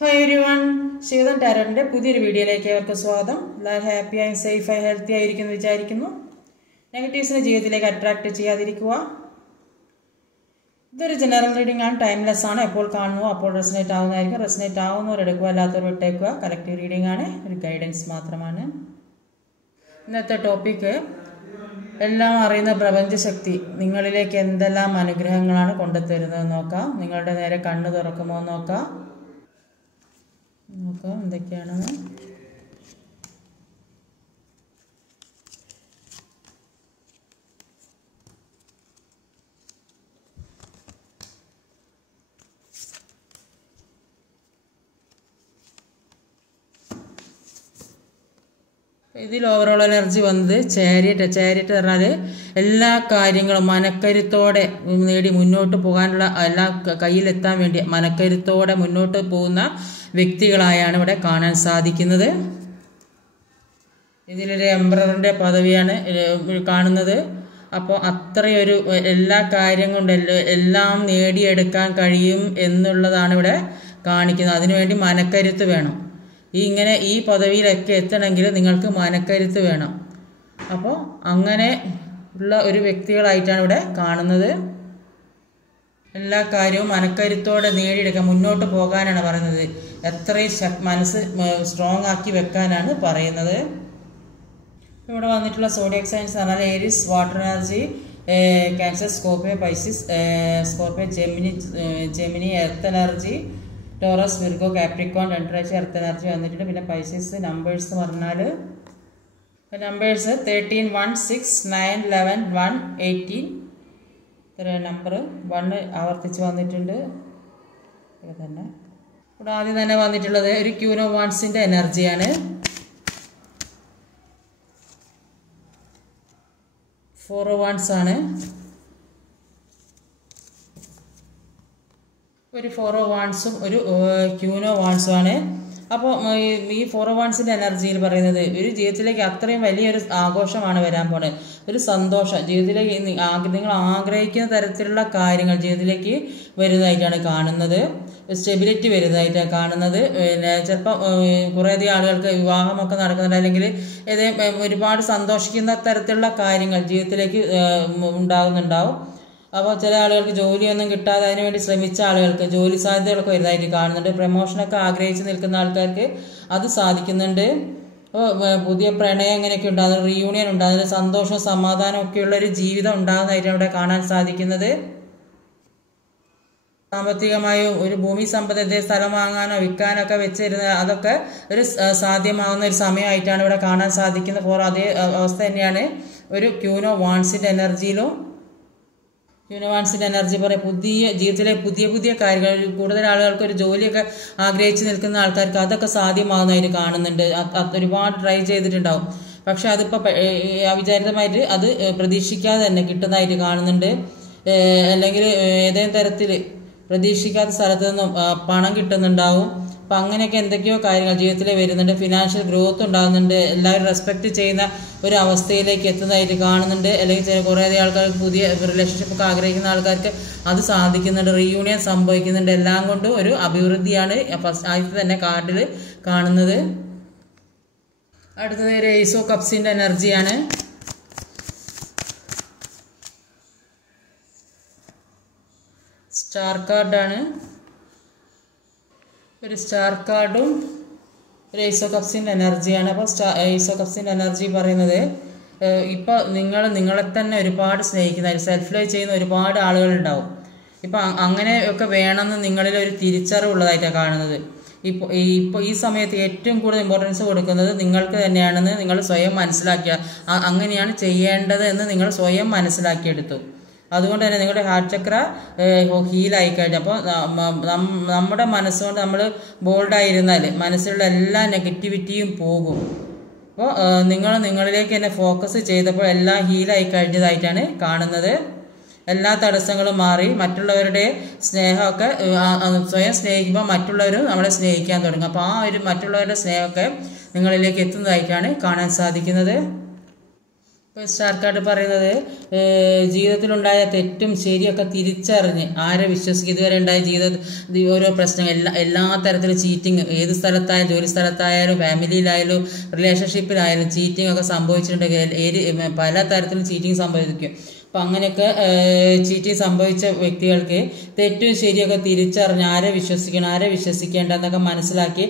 Hi everyone, Shivadan Tarotinte പുതിയൊരു വീഡിയോയിലേക്ക് ഏവർക്കും സ്വാഗതം. എല്ലാവരും ഹാപ്പി ആയി സേഫ് ആയി ഹെൽത്തി ആയിരിക്കുന്നു വിചാരിക്കുന്നു. നെഗറ്റീവ്സിനെ ജീവിതത്തിലേക്ക് അട്രാക്ട് ചെയ്യാതിരിക്കുക. ഇതൊരു ജനറൽ റീഡിംഗ് ആണ്, ടൈംലെസ് ആണ്. എപ്പോൾ കാണുന്നു അപ്പോൾ റെസനേറ്റ് ആവുന്നതായിരിക്കും. റെസനേറ്റ് ആവുന്നവർ എടുക്കുക, അല്ലാത്തവർ വിട്ടേക്കുക. കളക്റ്റീവ് റീഡിംഗ് ആണ്, ഒരു ഗൈഡൻസ് മാത്രമാണ്. ഇന്നത്തെ ടോപ്പിക്ക് എല്ലാം അറിയുന്ന പ്രപഞ്ചശക്തി നിങ്ങളിലേക്ക് എന്തെല്ലാം അനുഗ്രഹങ്ങളാണ് കൊണ്ടുതരുന്നത് നോക്കാം. നിങ്ങളുടെ നേരെ കണ്ണ് തുറക്കുമോ നോക്കാം. എന്തൊക്കെയാണെന്ന് ഇതിൽ ഓവറോൾ എനർജി വന്നത് ചാരിയറ്റ് പറഞ്ഞാൽ എല്ലാ കാര്യങ്ങളും മനക്കരുത്തോടെ നേടി മുന്നോട്ട് പോകാനുള്ള എല്ലാ കയ്യിലെത്താൻ വേണ്ടി മനക്കരുത്തോടെ മുന്നോട്ട് പോകുന്ന വ്യക്തികളായാണ് ഇവിടെ കാണാൻ സാധിക്കുന്നത്. ഇതിലൊരു എംപററിന്റെ പദവിയാണ് കാണുന്നത്. അപ്പോൾ അത്രയൊരു എല്ലാ കാര്യം കൊണ്ട് എല്ലാം നേടിയെടുക്കാൻ കഴിയും എന്നുള്ളതാണ് ഇവിടെ കാണിക്കുന്നത്. അതിനുവേണ്ടി മനക്കരുത്ത് വേണം. ഈ പദവിയിലൊക്കെ എത്തണമെങ്കിൽ നിങ്ങൾക്ക് മനക്കരുത്ത് വേണം. അപ്പോൾ അങ്ങനെ ഉള്ള ഒരു വ്യക്തികളായിട്ടാണ് ഇവിടെ കാണുന്നത്. എല്ലാ കാര്യവും മനക്കരുത്തോടെ നേടിയെടുക്കാൻ മുന്നോട്ട് പോകാനാണ് പറയുന്നത്. എത്രയും മനസ്സ് സ്ട്രോങ് ആക്കി വെക്കാനാണ് പറയുന്നത്. ഇവിടെ വന്നിട്ടുള്ള സോഡിയക് സൈൻസ് എന്ന് പറഞ്ഞാൽ Aries water energy, Cancer, Scorpio, Pisces, Scorpio, Gemini earth energy, Taurus, Virgo, Capricorn, രണ്ടാഴ്ച എർത്ത് എനർജി വന്നിട്ടുണ്ട്. പിന്നെ പൈസിസ് നമ്പേഴ്സ് എന്ന് പറഞ്ഞാൽ നമ്പേഴ്സ് 13, 1, 6, 9, 11, 1, 18 ഇത്ര നമ്പർ 1 ആവർത്തിച്ച് വന്നിട്ടുണ്ട്. തന്നെ ഇവിടെ ആദ്യം തന്നെ വന്നിട്ടുള്ളത് ഒരു ക്യൂൻ ഓഫ് വാൻഡ്സിന്റെ എനർജിയാണ്. 4 ഓഫ് വാൻഡ്സ് ആണ്. ഒരു 4 ഓഫ് വാൻഡ്സും ഒരു ക്യൂൻ ഓഫ് വാൻഡ്സും ആണ്. അപ്പോൾ ഈ 4 ഓഫ് വാൻഡ്സിന്റെ എനർജിയിൽ പറയുന്നത് ഒരു ജീവിതത്തിലേക്ക് അത്രയും വലിയൊരു ആഘോഷമാണ് വരാൻ പോണത്. ഒരു സന്തോഷം ജീവിതത്തിലേക്ക് നിങ്ങൾ ആഗ്രഹിക്കുന്ന തരത്തിലുള്ള കാര്യങ്ങൾ ജീവിതത്തിലേക്ക് വരുന്നതായിട്ടാണ് കാണുന്നത്. സ്റ്റെബിലിറ്റി വരുന്നതായിട്ടാണ് കാണുന്നത്. പിന്നെ ചിലപ്പോൾ കുറേയധികം ആളുകൾക്ക് വിവാഹമൊക്കെ നടക്കുന്നുണ്ട്, അല്ലെങ്കിൽ ഒരുപാട് സന്തോഷിക്കുന്ന തരത്തിലുള്ള കാര്യങ്ങൾ ജീവിതത്തിലേക്ക് ഉണ്ടാകുന്നുണ്ടാവും. അപ്പോൾ ചില ആളുകൾക്ക് ജോലിയൊന്നും കിട്ടാതെ അതിനുവേണ്ടി ശ്രമിച്ച ആളുകൾക്ക് ജോലി സാധ്യതകളൊക്കെ വരുന്നതായിട്ട് കാണുന്നുണ്ട്. പ്രമോഷനൊക്കെ ആഗ്രഹിച്ച് നിൽക്കുന്ന ആൾക്കാർക്ക് അത് സാധിക്കുന്നുണ്ട്. അപ്പോൾ പുതിയ പ്രണയം എങ്ങനെയൊക്കെ ഉണ്ടാകുന്നത്, റീയൂണിയൻ ഉണ്ടാകുന്നത്, സന്തോഷവും സമാധാനവും ഒക്കെയുള്ള ഒരു ജീവിതം ഉണ്ടാകുന്നതായിട്ടാണ് ഇവിടെ കാണാൻ സാധിക്കുന്നത്. സാമ്പത്തികമായോ ഒരു ഭൂമി സമ്പത്ത് സ്ഥലം വാങ്ങാനോ വിൽക്കാനോ ഒക്കെ വെച്ചിരുന്ന അതൊക്കെ ഒരു സാധ്യമാകുന്ന ഒരു സമയമായിട്ടാണ് ഇവിടെ കാണാൻ സാധിക്കുന്നത്. അതേ അവസ്ഥ തന്നെയാണ് ഒരു ക്യൂൻ ഓഫ് വാൻഡ്സിന്റെ എനർജിയിലും. യൂണിവേഴ്സിന്റെ എനർജി പറയും ജീവിതത്തിലെ പുതിയ കാര്യങ്ങൾ, കൂടുതൽ ആളുകൾക്ക് ഒരു ജോലിയൊക്കെ ആഗ്രഹിച്ച് നിൽക്കുന്ന ആൾക്കാർക്ക് അതൊക്കെ സാധ്യമാകുന്നതായിട്ട് കാണുന്നുണ്ട്. ഒരുപാട് ട്രൈ ചെയ്തിട്ടുണ്ടാവും, പക്ഷെ അതിപ്പോൾ അവിചാരിതമായിട്ട് അത് പ്രതീക്ഷിക്കാതെ തന്നെ കിട്ടുന്നതായിട്ട് കാണുന്നുണ്ട്. അല്ലെങ്കിൽ ഏതെങ്കിലും തരത്തിൽ പ്രതീക്ഷിക്കാത്ത സ്ഥലത്ത് നിന്നും പണം കിട്ടുന്നുണ്ടാവും. അപ്പം അങ്ങനെയൊക്കെ എന്തൊക്കെയോ കാര്യങ്ങൾ ജീവിതത്തിൽ വരുന്നുണ്ട്. ഫിനാൻഷ്യൽ ഗ്രോത്ത് ഉണ്ടാകുന്നുണ്ട്. എല്ലാവരും റെസ്പെക്ട് ചെയ്യുന്ന ഒരു അവസ്ഥയിലേക്ക് എത്തുന്നതായിട്ട് കാണുന്നുണ്ട്. അല്ലെങ്കിൽ കുറേയധികം ആൾക്കാർക്ക് പുതിയ റിലേഷൻഷിപ്പ് ഒക്കെ ആഗ്രഹിക്കുന്ന ആൾക്കാർക്ക് അത് സാധിക്കുന്നുണ്ട്. റീയൂണിയൻ സംഭവിക്കുന്നുണ്ട്. എല്ലാം കൊണ്ടും ഒരു അഭിവൃദ്ധിയാണ് ആദ്യത്തെ തന്നെ കാർഡിൽ കാണുന്നത്. അടുത്തത് ഒരു ഏസ് ഓഫ് കപ്സിന്റെ എനർജിയാണ്. സ്റ്റാർ കാർഡാണ്. ഒരു സ്റ്റാർ കാർഡും ഒരു ഏസ് ഓഫ് കപ്സിന്റെ എനർജിയാണ്. അപ്പോൾ ഏസ് ഓഫ് കപ്സിന്റെ എനർജി പറയുന്നത് ഇപ്പോൾ നിങ്ങളെ തന്നെ ഒരുപാട് സ്നേഹിക്കുന്ന, സെൽഫ് ലൈഫ് ചെയ്യുന്ന ഒരുപാട് ആളുകളുണ്ടാവും. ഇപ്പം അങ്ങനെയൊക്കെ വേണമെന്ന് നിങ്ങളിൽ ഒരു തിരിച്ചറിവുള്ളതായിട്ടാണ് കാണുന്നത്. ഇപ്പോൾ ഈ സമയത്ത് ഏറ്റവും കൂടുതൽ ഇമ്പോർട്ടൻസ് കൊടുക്കുന്നത് നിങ്ങൾക്ക് തന്നെയാണെന്ന് നിങ്ങൾ സ്വയം മനസ്സിലാക്കിയ, അങ്ങനെയാണ് ചെയ്യേണ്ടത് എന്ന് നിങ്ങൾ സ്വയം മനസ്സിലാക്കിയെടുത്തു. അതുകൊണ്ട് തന്നെ നിങ്ങളുടെ ഹാർട്ട് ചക്ര ഹീലായി കഴിഞ്ഞു. അപ്പോൾ നമ്മുടെ മനസ്സുകൊണ്ട് നമ്മൾ ബോൾഡായിരുന്നാൽ മനസ്സിലുള്ള എല്ലാ നെഗറ്റിവിറ്റിയും പോകും. അപ്പോൾ നിങ്ങളിലേക്ക് തന്നെ ഫോക്കസ് ചെയ്തപ്പോൾ എല്ലാം ഹീലായി കഴിഞ്ഞതായിട്ടാണ് കാണുന്നത്. എല്ലാ തടസ്സങ്ങളും മാറി മറ്റുള്ളവരുടെ സ്നേഹമൊക്കെ സ്വയം സ്നേഹിക്കുമ്പോൾ മറ്റുള്ളവരും നമ്മളെ സ്നേഹിക്കാൻ തുടങ്ങും. അപ്പോൾ ആ ഒരു മറ്റുള്ളവരുടെ സ്നേഹമൊക്കെ നിങ്ങളിലേക്ക് എത്തുന്നതായിട്ടാണ് കാണാൻ സാധിക്കുന്നത്. ഇപ്പോൾ സ്റ്റാർ കാർഡ് പറയുന്നത് ജീവിതത്തിലുണ്ടായ തെറ്റും ശരിയൊക്കെ തിരിച്ചറിഞ്ഞ് ആരെ വിശ്വസിക്കും, ഇതുവരെ ഉണ്ടായ ജീവിതത്തിൽ ഓരോ പ്രശ്നങ്ങൾ എല്ലാ തരത്തിലും ചീറ്റിങ്, ഏത് സ്ഥലത്തായാലും ജോലി സ്ഥലത്തായാലും ഫാമിലിയിലായാലും റിലേഷൻഷിപ്പിലായാലും ചീറ്റിംഗ് ഒക്കെ സംഭവിച്ചിട്ടുണ്ടെങ്കിൽ പല തരത്തിലും ചീറ്റിംഗ് സംഭവിക്കും. അപ്പം അങ്ങനെയൊക്കെ ചീറ്റിംഗ് സംഭവിച്ച വ്യക്തികൾക്ക് തെറ്റും ശരിയൊക്കെ തിരിച്ചറിഞ്ഞ് ആരെ വിശ്വസിക്കണം ആരെ വിശ്വസിക്കേണ്ട എന്നൊക്കെ മനസ്സിലാക്കി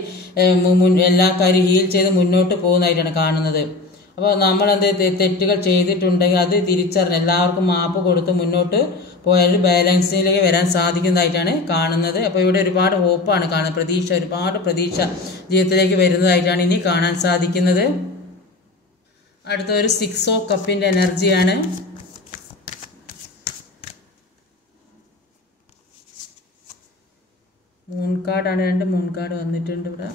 എല്ലാ കാര്യവും ഹീൽ ചെയ്ത് മുന്നോട്ട് പോകുന്നതായിട്ടാണ് കാണുന്നത്. അപ്പോൾ നമ്മളെന്ത് തെറ്റുകൾ ചെയ്തിട്ടുണ്ടെങ്കിൽ അത് തിരിച്ചറിഞ്ഞ് എല്ലാവർക്കും മാപ്പ് കൊടുത്ത് മുന്നോട്ട് പോയാൽ ബാലൻസിലേക്ക് വരാൻ സാധിക്കുന്നതായിട്ടാണ് കാണുന്നത്. അപ്പോൾ ഇവിടെ ഒരുപാട് ഹോപ്പാണ് കാണുന്നത്, പ്രതീക്ഷ, ഒരുപാട് പ്രതീക്ഷ ജീവിതത്തിലേക്ക് വരുന്നതായിട്ടാണ് ഇനി കാണാൻ സാധിക്കുന്നത്. അടുത്ത ഒരു 6 ഓഫ് കപ്പിൻ്റെ എനർജിയാണ്. മൂൺ കാർഡാണ്, 2 മൂൺ കാർഡ് വന്നിട്ടുണ്ട് ഇവിടെ.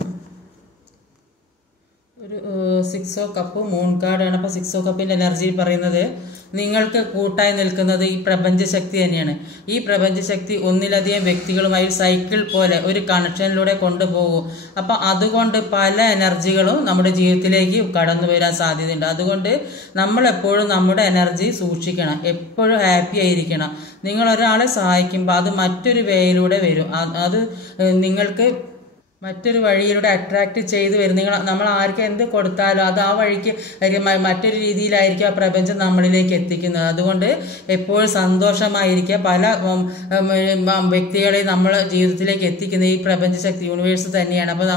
ഒരു 6 ഓഫ് കപ്പ് മൂൺ കാർഡാണ്. അപ്പോൾ 6 ഓഫ് കപ്പിൻ്റെ എനർജി പറയുന്നത് നിങ്ങൾക്ക് കൂട്ടായി നിൽക്കുന്നത് ഈ പ്രപഞ്ചശക്തി തന്നെയാണ്. ഈ പ്രപഞ്ചശക്തി ഒന്നിലധികം വ്യക്തികളുമായി സൈക്കിൾ പോലെ ഒരു കണക്ഷനിലൂടെ കൊണ്ടുപോകും. അപ്പം അതുകൊണ്ട് പല എനർജികളും നമ്മുടെ ജീവിതത്തിലേക്ക് കടന്നു വരാൻ സാധ്യതയുണ്ട്. അതുകൊണ്ട് നമ്മളെപ്പോഴും നമ്മുടെ എനർജി സൂക്ഷിക്കണം, എപ്പോഴും ഹാപ്പി ആയിരിക്കണം. നിങ്ങൾ ഒരാളെ സഹായിക്കുമ്പോൾ അത് മറ്റൊരു വേയിലൂടെ വരും, അത് നിങ്ങൾക്ക് മറ്റൊരു വഴിയിലൂടെ അട്രാക്റ്റ് ചെയ്ത് വരും. നമ്മൾ ആർക്ക് എന്ത് കൊടുത്താലും അത് ആ വഴിക്ക് മറ്റൊരു രീതിയിലായിരിക്കും ആ പ്രപഞ്ചം നമ്മളിലേക്ക് എത്തിക്കുന്നത്. അതുകൊണ്ട് എപ്പോഴും സന്തോഷമായിരിക്കുക. പല വ്യക്തികളെ നമ്മൾ ജീവിതത്തിലേക്ക് എത്തിക്കുന്ന ഈ പ്രപഞ്ചശക്തി യൂണിവേഴ്സ് തന്നെയാണ്. അപ്പോൾ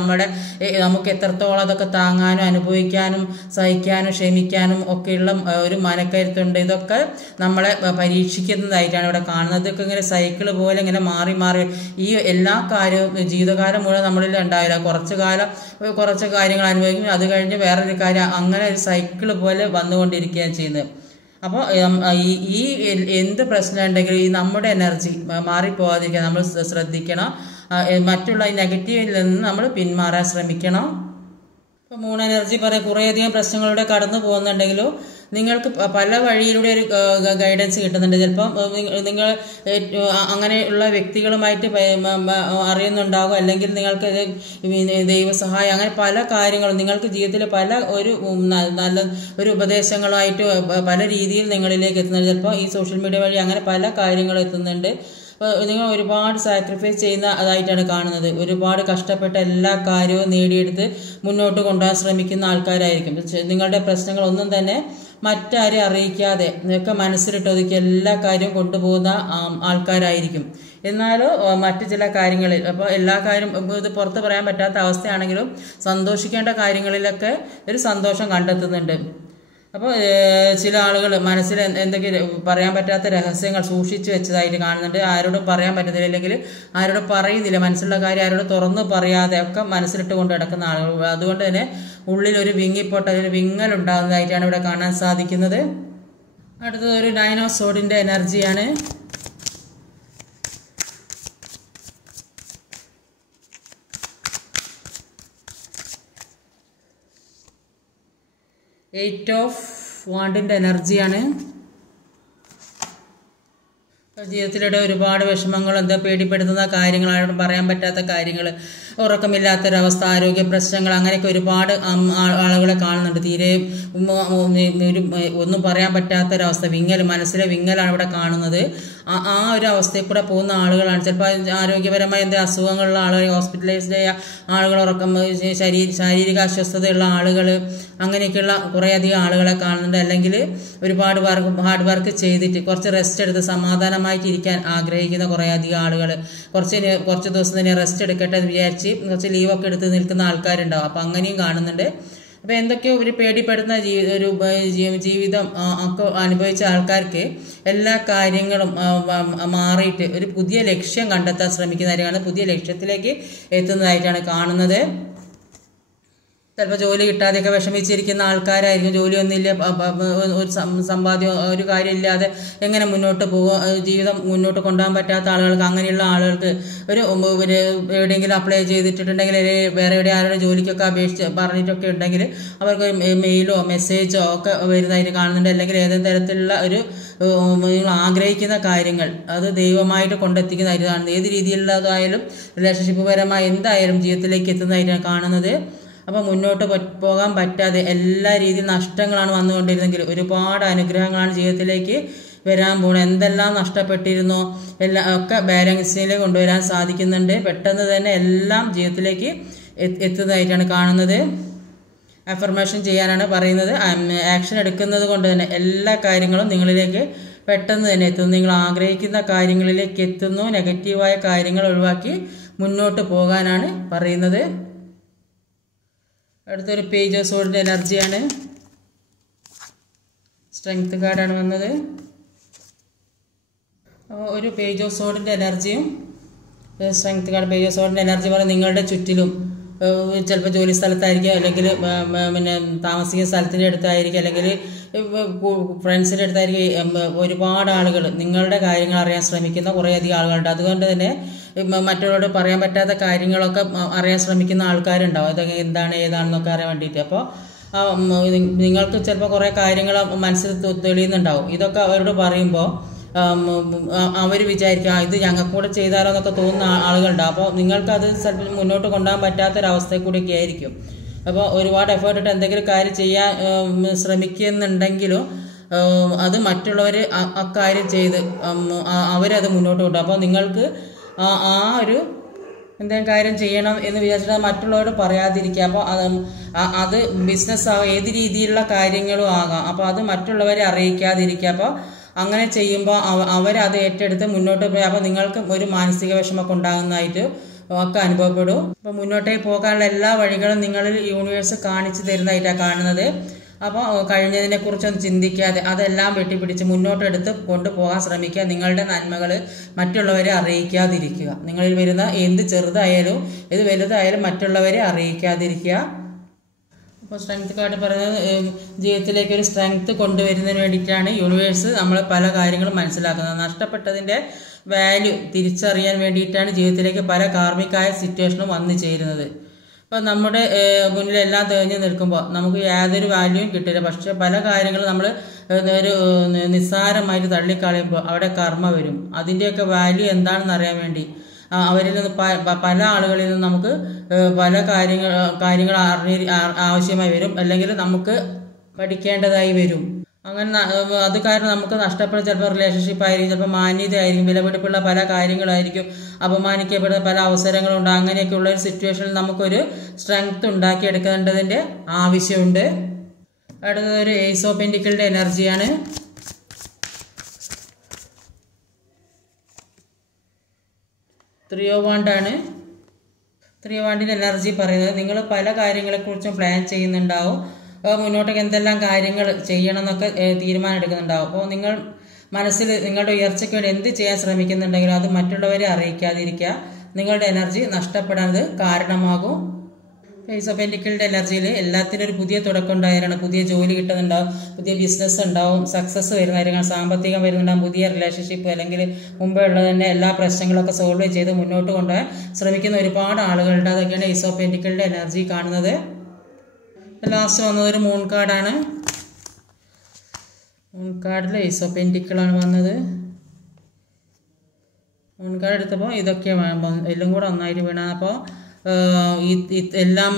നമുക്ക് എത്രത്തോളം അതൊക്കെ താങ്ങാനും അനുഭവിക്കാനും സഹിക്കാനും ക്ഷമിക്കാനും ഒക്കെയുള്ള ഒരു മനക്കരുത്തുണ്ട്. ഇതൊക്കെ നമ്മളെ പരീക്ഷിക്കുന്നതായിട്ടാണ് ഇവിടെ കാണുന്നത്. ഇതൊക്കെ ഇങ്ങനെ സൈക്കിള് പോലെ ഇങ്ങനെ മാറി മാറി ഈ എല്ലാ കാര്യവും ജീവിതകാലം മുഴുവൻ നമ്മളിൽ ഉണ്ടാവില്ല. കുറച്ച് കാര്യങ്ങൾ അനുഭവിക്കും, അത് കഴിഞ്ഞ് വേറൊരു കാര്യം, അങ്ങനെ ഒരു സൈക്കിള് പോലെ വന്നുകൊണ്ടിരിക്കുകയാണ് ചെയ്യുന്നത്. അപ്പോൾ ഈ എന്ത് പ്രശ്നം ഉണ്ടെങ്കിലും ഈ നമ്മുടെ എനർജി മാറിപ്പോകാതിരിക്കാൻ നമ്മൾ ശ്രദ്ധിക്കണം. മറ്റുള്ള ഈ നെഗറ്റീവിൽ നിന്ന് നമ്മൾ പിന്മാറാൻ ശ്രമിക്കണം. ഇപ്പോൾ മൂൺ എനർജി പറയാം, കുറേയധികം പ്രശ്നങ്ങളിലൂടെ കടന്നു പോകുന്നുണ്ടെങ്കിലും നിങ്ങൾക്ക് പല വഴിയിലൂടെ ഒരു ഗൈഡൻസ് കിട്ടുന്നുണ്ട്. ചിലപ്പം നിങ്ങൾ അങ്ങനെയുള്ള വ്യക്തികളുമായിട്ട് അറിയുന്നുണ്ടാകും, അല്ലെങ്കിൽ നിങ്ങൾക്ക് ദൈവസഹായം, അങ്ങനെ പല കാര്യങ്ങളും നിങ്ങൾക്ക് ജീവിതത്തിൽ പല നല്ല ഒരു ഉപദേശങ്ങളുമായിട്ട് പല രീതിയിൽ നിങ്ങളിലേക്ക് എത്തുന്നുണ്ട്. ചിലപ്പോൾ ഈ സോഷ്യൽ മീഡിയ വഴി അങ്ങനെ പല കാര്യങ്ങളും എത്തുന്നുണ്ട്. നിങ്ങൾ ഒരുപാട് സാക്രിഫൈസ് ചെയ്യുന്ന അതായിട്ടാണ് കാണുന്നത്. ഒരുപാട് കഷ്ടപ്പെട്ട എല്ലാ കാര്യവും നേടിയെടുത്ത് മുന്നോട്ട് കൊണ്ടുപോകാൻ ശ്രമിക്കുന്ന ആൾക്കാരായിരിക്കും. നിങ്ങളുടെ പ്രശ്നങ്ങളൊന്നും തന്നെ മറ്റാരെ അറിയിക്കാതെ നിങ്ങൾക്ക് മനസ്സിലിട്ടൊതുക്കി എല്ലാ കാര്യവും കൊണ്ടുപോകുന്ന ആൾക്കാരായിരിക്കും. എന്നാലും മറ്റു ചില കാര്യങ്ങളിൽ, അപ്പോൾ എല്ലാ കാര്യം ഇത് പുറത്ത് പറയാൻ പറ്റാത്ത അവസ്ഥയാണെങ്കിലും സന്തോഷിക്കേണ്ട കാര്യങ്ങളിലൊക്കെ ഒരു സന്തോഷം കണ്ടെത്തുന്നുണ്ട്. അപ്പോൾ ചില ആളുകൾ മനസ്സിൽ എന്തൊക്കെ പറയാൻ പറ്റാത്ത രഹസ്യങ്ങൾ സൂക്ഷിച്ചു വെച്ചതായിട്ട് കാണുന്നുണ്ട്. ആരോടും പറയാൻ പറ്റുന്നില്ല, അല്ലെങ്കിൽ ആരോടും പറയുന്നില്ല, മനസ്സിലുള്ള കാര്യം ആരോടും തുറന്നു പറയാതെ ഒക്കെ മനസ്സിലിട്ട് കൊണ്ട് കിടക്കുന്ന ആളുകൾ. അതുകൊണ്ട് തന്നെ ഉള്ളിൽ ഒരു വിങ്ങിപ്പൊട്ട ഒരു വിങ്ങൽ ഉണ്ടാകുന്നതായിട്ടാണ് ഇവിടെ കാണാൻ സാധിക്കുന്നത്. അടുത്തത് ഒരു 9 ഓഫ് സോഡിൻ്റെ എനർജിയാണ്. എയ്റ്റ് ഓഫ് വാണ്ടിൻ്റെ എനർജിയാണ്. ജീവിതത്തിലൂടെ ഒരുപാട് വിഷമങ്ങൾ, എന്താ പേടിപ്പെടുത്തുന്ന കാര്യങ്ങൾ, ആരോടും പറയാൻ പറ്റാത്ത കാര്യങ്ങൾ, ഉറക്കമില്ലാത്തൊരവസ്ഥ, ആരോഗ്യ പ്രശ്നങ്ങൾ, അങ്ങനെയൊക്കെ ഒരുപാട് ആളുകളെ കാണുന്നുണ്ട്. തീരെ ഒന്നും പറയാൻ പറ്റാത്തൊരവസ്ഥ, മനസ്സിലെ വിങ്ങലാണ് ഇവിടെ കാണുന്നത്. ആ ഒരു അവസ്ഥയിൽ കൂടെ പോകുന്ന ആളുകളാണ്. ചിലപ്പോൾ ആരോഗ്യപരമായ എന്തെങ്കിലും അസുഖങ്ങളുള്ള ആളുകൾ, ഹോസ്പിറ്റലൈസ്ഡ് ആയ ആളുകൾ, ശാരീരിക അസ്വസ്ഥതയുള്ള ആളുകൾ, അങ്ങനെയൊക്കെയുള്ള കുറേയധികം ആളുകളെ കാണുന്നുണ്ട്. അല്ലെങ്കിൽ ഒരുപാട് ഹാർഡ് വർക്ക് ചെയ്തിട്ട് കുറച്ച് റെസ്റ്റ് എടുത്ത് സമാധാനമായിട്ടിരിക്കാൻ ആഗ്രഹിക്കുന്ന കുറേയധികം ആളുകൾ, കുറച്ച് ദിവസം തന്നെ റെസ്റ്റ് എടുക്കട്ടെ എന്ന് വിചാരിച്ച് കുറച്ച് ലീവൊക്കെ എടുത്ത് നിൽക്കുന്ന ആൾക്കാരുണ്ടാവും. അപ്പം അങ്ങനെയും കാണുന്നുണ്ട്. അപ്പോൾ എന്തൊക്കെയോ ഒരു പേടിപ്പെടുന്ന ജീവിതം ഒക്കെ അനുഭവിച്ച ആൾക്കാർക്ക് എല്ലാ കാര്യങ്ങളും മാറിയിട്ട് ഒരു പുതിയ ലക്ഷ്യം കണ്ടെത്താൻ ശ്രമിക്കുന്നതായിട്ടാണ്, പുതിയ ലക്ഷ്യത്തിലേക്ക് എത്തുന്നതായിട്ടാണ് കാണുന്നത്. ചിലപ്പോൾ ജോലി കിട്ടാതെയൊക്കെ വിഷമിച്ചിരിക്കുന്ന ആൾക്കാരായിരിക്കും. ജോലിയൊന്നുമില്ല, ഒരു സമ്പാദ്യം, ഒരു കാര്യമില്ലാതെ എങ്ങനെ മുന്നോട്ട് പോകും, ജീവിതം മുന്നോട്ട് കൊണ്ടുപോകാൻ പറ്റാത്ത ആളുകൾക്ക്, അങ്ങനെയുള്ള ആളുകൾക്ക് ഒരു എവിടെയെങ്കിലും അപ്ലൈ ചെയ്തിട്ടുണ്ടെങ്കിൽ, വേറെ എവിടെ ആരുടെ ജോലിക്കൊക്കെ അപേക്ഷിച്ച് പറഞ്ഞിട്ടൊക്കെ ഉണ്ടെങ്കിൽ അവർക്ക് മെയിലോ മെസ്സേജോ ഒക്കെ വരുന്നതായിട്ട് കാണുന്നുണ്ട്. അല്ലെങ്കിൽ ഏതെങ്കിലും തരത്തിലുള്ള ഒരു നിങ്ങൾ ആഗ്രഹിക്കുന്ന കാര്യങ്ങൾ അത് ദൈവമായിട്ട് കൊണ്ടെത്തിക്കുന്നതായിട്ട് കാണുന്നത്. ഏത് രീതിയിലുള്ളതായാലും റിലേഷൻഷിപ്പ് പരമായി എന്തായാലും ജീവിതത്തിലേക്ക് എത്തുന്നതായിട്ടാണ് കാണുന്നത്. അപ്പോൾ മുന്നോട്ട് പോകാൻ പറ്റാതെ എല്ലാ രീതിയിൽ നഷ്ടങ്ങളാണ് വന്നുകൊണ്ടിരുന്നെങ്കിൽ ഒരുപാട് അനുഗ്രഹങ്ങളാണ് ജീവിതത്തിലേക്ക് വരാൻ പോകുന്നത്. എന്തെല്ലാം നഷ്ടപ്പെട്ടിരുന്നോ എല്ലാം ഒക്കെ ബാലൻസിൽ കൊണ്ടുവരാൻ സാധിക്കുന്നുണ്ട്. പെട്ടെന്ന് തന്നെ എല്ലാം ജീവിതത്തിലേക്ക് എത്തുന്നതായിട്ടാണ് കാണുന്നത്. അഫർമേഷൻ ചെയ്യാനാണ് പറയുന്നത്. ആക്ഷൻ എടുക്കുന്നത് കൊണ്ട് തന്നെ എല്ലാ കാര്യങ്ങളും നിങ്ങളിലേക്ക് പെട്ടെന്ന് തന്നെ എത്തുന്നു. നിങ്ങൾ ആഗ്രഹിക്കുന്ന കാര്യങ്ങളിലേക്ക് എത്തുന്നു. നെഗറ്റീവായ കാര്യങ്ങൾ ഒഴിവാക്കി മുന്നോട്ട് പോകാനാണ് പറയുന്നത്. അടുത്തൊരു പേജ് ഓഫ് സോഡിൻ്റെ എനർജിയാണ്. സ്ട്രെങ്ത് കാർഡാണ് വന്നത്. ഒരു പേജ് ഓഫ് സോഡിൻ്റെ എനർജിയും സ്ട്രെങ്ത് കാർഡ് പേജ് ഓഫ് സോഡിൻ്റെ എനർജി പറയുന്നത് നിങ്ങളുടെ ചുറ്റിലും ചിലപ്പോൾ ജോലി സ്ഥലത്തായിരിക്കും, അല്ലെങ്കിൽ പിന്നെ താമസിക്കുന്ന സ്ഥലത്തിൻ്റെ അടുത്തായിരിക്കും, അല്ലെങ്കിൽ ഫ്രണ്ട്സിൻ്റെ അടുത്തായിരിക്കും. ഒരുപാട് ആളുകൾ നിങ്ങളുടെ കാര്യങ്ങൾ അറിയാൻ ശ്രമിക്കുന്ന കുറേയധികം ആളുകളുണ്ട്. അതുകൊണ്ട് തന്നെ മറ്റുള്ളവരോട് പറയാൻ പറ്റാത്ത കാര്യങ്ങളൊക്കെ അറിയാൻ ശ്രമിക്കുന്ന ആൾക്കാരുണ്ടാവും. അതൊക്കെ എന്താണ് ഏതാണെന്നൊക്കെ അറിയാൻ വേണ്ടിയിട്ട്. അപ്പോൾ നിങ്ങൾക്ക് ചിലപ്പോൾ കുറേ കാര്യങ്ങൾ മനസ്സിൽ തെളിയുന്നുണ്ടാവും. ഇതൊക്കെ അവരോട് പറയുമ്പോൾ അവർ വിചാരിക്കുക ഇത് ഞങ്ങൾക്ക് കൂടെ ചെയ്താലോ എന്നൊക്കെ തോന്നുന്ന ആളുകളുണ്ടാവും. അപ്പോൾ നിങ്ങൾക്കത് ചിലപ്പോൾ മുന്നോട്ട് കൊണ്ടുപോകാൻ പറ്റാത്തൊരവസ്ഥയിൽ കൂടിയൊക്കെ ആയിരിക്കും. അപ്പോൾ ഒരുപാട് എഫേർട്ട് ഇട്ട് എന്തെങ്കിലും കാര്യം ചെയ്യാൻ ശ്രമിക്കുന്നുണ്ടെങ്കിലും അത് മറ്റുള്ളവർ അക്കാര്യം ചെയ്ത് അവരത് മുന്നോട്ട് കൊണ്ടുപോകും. അപ്പോൾ നിങ്ങൾക്ക് ആ ഒരു എന്തെങ്കിലും കാര്യം ചെയ്യണം എന്ന് വിചാരിച്ചിട്ട് മറ്റുള്ളവരോട് പറയാതിരിക്കുക. അപ്പോൾ അത് ബിസിനസ് ആവാം, ഏത് രീതിയിലുള്ള കാര്യങ്ങളും ആകാം. അപ്പോൾ അത് മറ്റുള്ളവരെ അറിയിക്കാതിരിക്കുക. അപ്പോൾ അങ്ങനെ ചെയ്യുമ്പോൾ അവരത് ഏറ്റെടുത്ത് മുന്നോട്ട് പോയി അപ്പോൾ നിങ്ങൾക്ക് ഒരു മാനസിക വിഷമമൊക്കെ ഉണ്ടാകുന്നതായിട്ട് ഒക്കെ അനുഭവപ്പെടും. അപ്പോൾ മുന്നോട്ടേക്ക് പോകാനുള്ള എല്ലാ വഴികളും നിങ്ങളിൽ യൂണിവേഴ്സ് കാണിച്ചു തരുന്നതായിട്ടാണ് കാണുന്നത്. അപ്പോൾ കഴിഞ്ഞതിനെ കുറിച്ചൊന്നും ചിന്തിക്കാതെ അതെല്ലാം വെട്ടിപ്പിടിച്ച് മുന്നോട്ടെടുത്ത് കൊണ്ടുപോകാൻ ശ്രമിക്കുക. നിങ്ങളുടെ നന്മകൾ മറ്റുള്ളവരെ അറിയിക്കാതിരിക്കുക. നിങ്ങളിൽ വരുന്ന എന്ത് ചെറുതായാലും ഏത് വലുതായാലും മറ്റുള്ളവരെ അറിയിക്കാതിരിക്കുക. അപ്പോൾ സ്ട്രെങ്ത് കാർഡ് പറയുന്നത് ജീവിതത്തിലേക്ക് ഒരു സ്ട്രെങ്ത് കൊണ്ടുവരുന്നതിന് വേണ്ടിയിട്ടാണ് യൂണിവേഴ്സ് നമ്മൾ പല കാര്യങ്ങളും മനസ്സിലാക്കുന്നത്. നഷ്ടപ്പെട്ടതിൻ്റെ വാല്യൂ തിരിച്ചറിയാൻ വേണ്ടിയിട്ടാണ് ജീവിതത്തിലേക്ക് പല കാർമികമായ സിറ്റുവേഷനും വന്നു ചേരുന്നത്. അപ്പോൾ നമ്മുടെ മുന്നിലെല്ലാം തെളിഞ്ഞു നിൽക്കുമ്പോൾ നമുക്ക് യാതൊരു വാല്യൂവും കിട്ടില്ല. പക്ഷെ പല കാര്യങ്ങളും നമ്മൾ ഒരു നിസ്സാരമായിട്ട് തള്ളിക്കളയുമ്പോൾ അവിടെ കർമ്മ വരും. അതിൻ്റെയൊക്കെ വാല്യൂ എന്താണെന്ന് അറിയാൻ വേണ്ടി അവരിൽ നിന്ന് പല ആളുകളിൽ നിന്ന് നമുക്ക് പല കാര്യങ്ങൾ ആവശ്യമായി വരും, അല്ലെങ്കിൽ നമുക്ക് പഠിക്കേണ്ടതായി വരും. അങ്ങനെ അത് കാരണം നമുക്ക് നഷ്ടപ്പെടുന്ന ചിലപ്പോൾ റിലേഷൻഷിപ്പ് ആയിരിക്കും, ചിലപ്പോൾ മാന്യത ആയിരിക്കും, വിലപിടിപ്പുള്ള പല കാര്യങ്ങളായിരിക്കും, അപമാനിക്കപ്പെടുന്ന പല അവസരങ്ങളുണ്ട്. അങ്ങനെയൊക്കെയുള്ള ഒരു സിറ്റുവേഷനിൽ നമുക്കൊരു സ്ട്രെങ്ത് ഉണ്ടാക്കിയെടുക്കേണ്ടതിൻ്റെ ആവശ്യമുണ്ട്. അടുത്തതൊരു ഏസ് ഓഫ് പെന്റിക്കിളിൻ്റെ എനർജിയാണ്. ത്രീ ഓഫ് വാണ്ടാണ്. ത്രീ ഓഫ് വാണ്ടിൻ്റെ എനർജി പറയുന്നത് നിങ്ങൾ പല കാര്യങ്ങളെക്കുറിച്ചും പ്ലാൻ ചെയ്യുന്നുണ്ടാവും. മുന്നോട്ടേക്ക് എന്തെല്ലാം കാര്യങ്ങൾ ചെയ്യണം എന്നൊക്കെ തീരുമാനം എടുക്കുന്നുണ്ടാവും. അപ്പോൾ നിങ്ങൾ മനസ്സിൽ നിങ്ങളുടെ ഉയർച്ചയ്ക്ക് വേണ്ടി എന്ത് ചെയ്യാൻ ശ്രമിക്കുന്നുണ്ടെങ്കിലും അത് മറ്റുള്ളവരെ അറിയിക്കാതിരിക്കുക. നിങ്ങളുടെ എനർജി നഷ്ടപ്പെടാൻ കാരണമാകും. ഏസ് ഓഫ് പെന്റിക്കിളിൻ്റെ എനർജിയിൽ എല്ലാത്തിനും ഒരു പുതിയ തുടക്കം ഉണ്ടായാലാണ്. പുതിയ ജോലി കിട്ടുന്നുണ്ടാവും, പുതിയ ബിസിനസ് ഉണ്ടാവും, സക്സസ് വരുന്ന കാര്യങ്ങൾ, സാമ്പത്തികം വരുന്നുണ്ടാവും, പുതിയ റിലേഷൻഷിപ്പ് അല്ലെങ്കിൽ മുമ്പേ ഉള്ളത് തന്നെ എല്ലാ പ്രശ്നങ്ങളൊക്കെ സോൾവ് ചെയ്ത് മുന്നോട്ട് കൊണ്ടുപോകാൻ ശ്രമിക്കുന്ന ഒരുപാട് ആളുകളുണ്ട്. അതൊക്കെയാണ് ഏസ് ഓഫ് പെന്റിക്കിളിൻ്റെ എനർജി കാണുന്നത്. ലാസ്റ്റ് വന്നത് ഒരു മൂൺ കാർഡാണ്. മൂൺ കാർഡിൽ ഏസ് ഓഫ് പെന്റിക്കിളാണ് വന്നത്. മൂൺ കാർഡ് എടുത്തപ്പോൾ ഇതൊക്കെ എല്ലാം കൂടെ ഒന്നായിട്ട് വീണാണ്. അപ്പോൾ എല്ലാം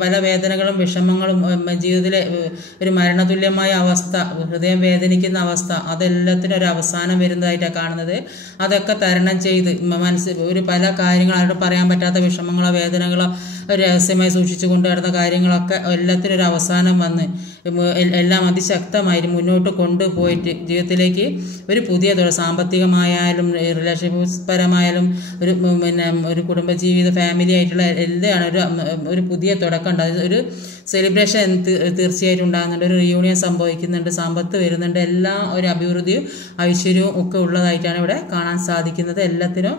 പല വേദനകളും വിഷമങ്ങളും ജീവിതത്തിലെ ഒരു മരണതുല്യമായ അവസ്ഥ, ഹൃദയം വേദനിക്കുന്ന അവസ്ഥ, അതെല്ലാത്തിനും ഒരു അവസാനം വരുന്നതായിട്ടാണ് കാണുന്നത്. അതൊക്കെ തരണം ചെയ്ത് ഒരു പല കാര്യങ്ങൾ അവരോട് പറയാൻ പറ്റാത്ത വിഷമങ്ങളോ വേദനകളോ രഹസ്യമായി സൂക്ഷിച്ചു കൊണ്ടുവരുന്ന കാര്യങ്ങളൊക്കെ എല്ലാത്തിനും ഒരു അവസാനം വന്ന് എല്ലാം അതിശക്തമായിട്ട് മുന്നോട്ട് കൊണ്ടുപോയിട്ട് ജീവിതത്തിലേക്ക് ഒരു പുതിയ സാമ്പത്തികമായാലും റിലേഷൻഷിപ്പ് പരമായാലും ഒരു കുടുംബജീവിത ഫാമിലി ആയിട്ടുള്ള എല്ലാം ഒരു പുതിയ തുടക്കം ഉണ്ട്. ഒരു സെലിബ്രേഷൻ തീർച്ചയായിട്ടും ഉണ്ടാകുന്നുണ്ട്, ഒരു റിയൂണിയൻ സംഭവിക്കുന്നുണ്ട്, സമ്പത്ത് വരുന്നുണ്ട്, എല്ലാം ഒരു അഭിവൃദ്ധിയും ഐശ്വര്യവും ഒക്കെ ഉള്ളതായിട്ടാണ് ഇവിടെ കാണാൻ സാധിക്കുന്നത്. എല്ലാത്തിനും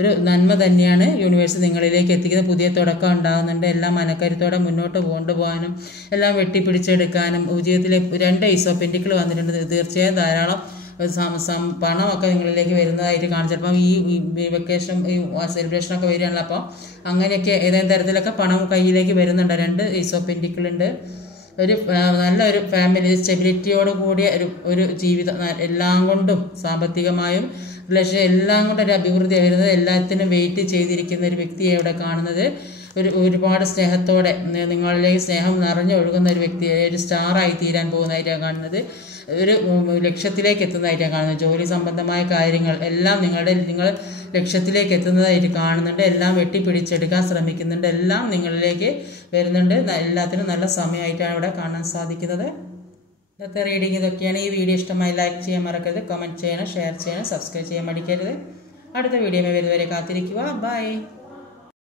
ഒരു നന്മ തന്നെയാണ് യൂണിവേഴ്സ് നിങ്ങളിലേക്ക് എത്തിക്കുന്നത്. പുതിയ തുടക്കം ഉണ്ടാകുന്നുണ്ട്. എല്ലാം മനക്കരുത്തോടെ മുന്നോട്ട് കൊണ്ടുപോകാനും എല്ലാം വെട്ടിപ്പിടിച്ചെടുക്കാനും ജീവിതത്തിലെ 2 ഏസ് ഓഫ് പെന്റിക്കിൾ വന്നിട്ടുണ്ട്. തീർച്ചയായും ധാരാളം പണമൊക്കെ നിങ്ങളിലേക്ക് വരുന്നതായിട്ട് കാണും. ചിലപ്പം ഈ വെക്കേഷൻ ഈ സെലിബ്രേഷനൊക്കെ വരികയാണല്ലോ. അപ്പോൾ അങ്ങനെയൊക്കെ ഏതെങ്കിലും തരത്തിലൊക്കെ പണം കയ്യിലേക്ക് വരുന്നുണ്ട്. 2 ഏസ് ഓഫ് പെന്റിക്കിൾ ഉണ്ട്. ഒരു നല്ലൊരു ഫാമിലി സ്റ്റെബിലിറ്റിയോട് കൂടിയ ഒരു ജീവിതം, എല്ലാം കൊണ്ടും സാമ്പത്തികമായും റിലേഷൻ എല്ലാം കൊണ്ടും ഒരു അഭിവൃദ്ധി വരുന്നത്, എല്ലാത്തിനും വെയിറ്റ് ചെയ്തിരിക്കുന്ന ഒരു വ്യക്തിയെ ഇവിടെ കാണുന്നത്. ഒരുപാട് സ്നേഹത്തോടെ നിങ്ങളിലേക്ക് സ്നേഹം നിറഞ്ഞൊഴുകുന്ന ഒരു വ്യക്തി, ഒരു സ്റ്റാറായി തീരാൻ പോകുന്നതായിട്ടാണ് കാണുന്നത്. ഒരു ലക്ഷ്യത്തിലേക്ക് എത്തുന്നതായിട്ടാണ് കാണുന്നത്. ജോലി സംബന്ധമായ കാര്യങ്ങൾ എല്ലാം നിങ്ങൾ ലക്ഷ്യത്തിലേക്ക് എത്തുന്നതായിട്ട് കാണുന്നുണ്ട്. എല്ലാം വെട്ടിപ്പിടിച്ചെടുക്കാൻ ശ്രമിക്കുന്നുണ്ട്. എല്ലാം നിങ്ങളിലേക്ക് വരുന്നുണ്ട്. എല്ലാത്തിനും നല്ല സമയമായിട്ടാണ് ഇവിടെ കാണാൻ സാധിക്കുന്നത്. ഇന്നത്തെ റീഡിങ് ഇതൊക്കെയാണ്. ഈ വീഡിയോ ഇഷ്ടമായി ലൈക്ക് ചെയ്യാൻ മറക്കരുത്, കമൻറ്റ് ചെയ്യണം, ഷെയർ ചെയ്യണം, സബ്സ്ക്രൈബ് ചെയ്യാൻ മടിക്കരുത്. അടുത്ത വീഡിയോ വരുന്നവരെ കാത്തിരിക്കുക. ബൈ.